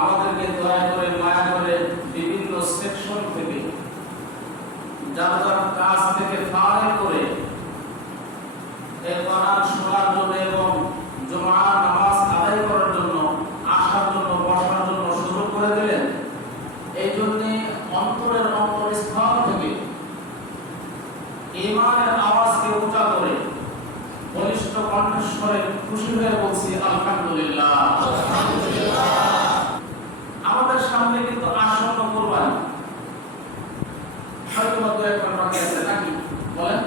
আমাদেরকে দয়া করে, মায়া করে বিভিন্ন সেকশন থেকে, যার যার কাজ থেকে করে শোনার জন্য এবং জুমার নামাজ আদায় করার জন্য, আসার জন্য, বসার জন্য সুযোগ করে দিলেন, এই জন্য অন্তরের অন্তরস্থল থেকে ইমানের আওয়াজকে উঁচা করে কণ্ঠস্বরে খুশি হয়ে বলছি, আলহামদুলিল্লাহ। আমাদের সামনে কিন্তু আসন্ন কোরবানি। হয়তো বা দু একটা বাকি আছে, নাকি? বলেন।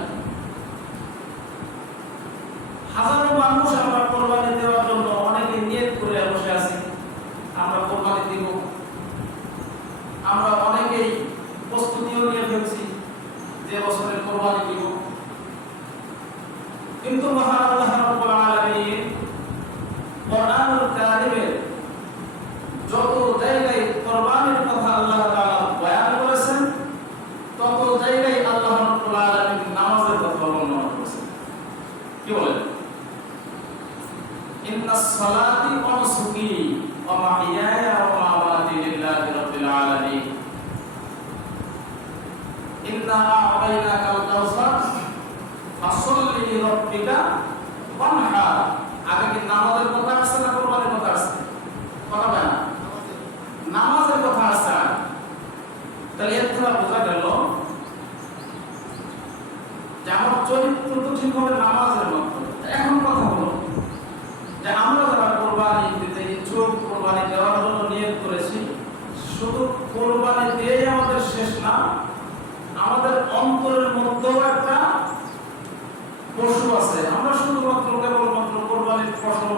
হাজারো মানুষ আমরা কোরবানি দেওয়ার জন্য অনেকে নিয়ত করে বসে আছি। আমরা কোরবানি দিব। আমরা অনেকেই প্রস্তুতিও নিয়ে ফেলছি যে বছরে কোরবানি দিব। কিন্তু আলামিন কোরআনুল কারিমের যত জায়গায় কোরবানির কথা আল্লাহ তাআলা বয়ান করেছেন, তত জায়গায় আল্লাহ রাব্বুল আলামিন নামাজের কথা বর্ণনা করেছেন। কি বলেন? ইন্না সালাতি ওয়া নুসুকি ওয়া মাহইয়ায়া ওয়া মামাতি লিল্লাহি রাব্বিল আলামিন। ইন্না আ'তাইনাকাল কাউসার ফাসল্লি লিরাব্বিকা ওয়ানহার আগে কি নামাজের কথা আছে না কোরবানির কথা আছে? কথা বলেন। না নামাজের কথা আগে। তাহলে এর দ্বারা বোঝা গেল যে আমার চরিত্র তো ঠিক হবে নামাজের মতো এখন কথা হলো যে আমরা যারা কোরবানি দিতে ইচ্ছুক, কোরবানি দেওয়ার জন্য নিয়োগ করেছি, শুধু কোরবানি দিয়েই আমাদের শেষ না, আমাদের অন্তরের মধ্যেও একটা পশু আছে। আমরা ফসল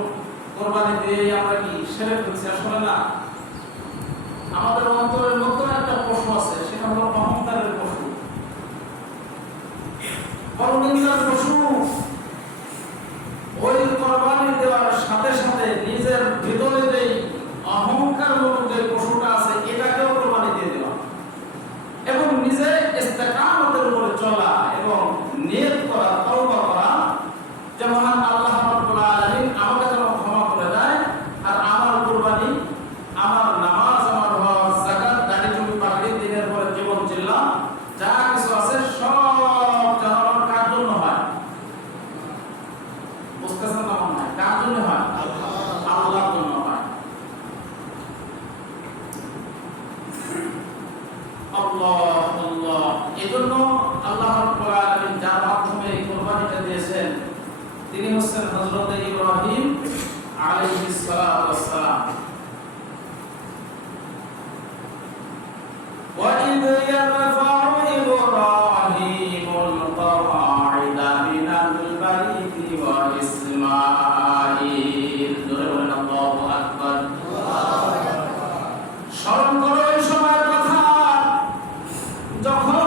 কোরবানি দিয়েই আমরা কি সেরে ফেলছি? আসলে না। আমাদের অন্তরের মধ্যে একটা পশু আছে, সেটা হলো অহংকারের পশু পরনিন্দার পশু ওই কোরবানি দেওয়ার সাথে সাথে নিজের ভিতরে যেই অহংকার মতো যে পশুটা আছে, এটাকেও কোরবানি দিয়ে দেওয়া। এবং নিজে ইস্তেকামতের উপরে চলা এবং নিয়ত করা যে মহান আল্লাহ রাব্বুল আলামিন আমাকে যেন ক্ষমা করে দেয় আর আমার কুরবানি আমার নামাজ আমার হজ যাকাত দাড়ি চুল পাগড়ি দিনের পরে জীবন চিল্লাম যা কিছু আছে সব যেন আমার কার জন্য হয় বুঝতেছেন না মনে হয় কার জন্য হয় আল্লাহর জন্য হয় এজন্য আল্লাহ যার মাধ্যমে দিয়েছেন তিনি হচ্ছেন হযরত ইব্রাহিম আলাইহিস ওয়াস যখন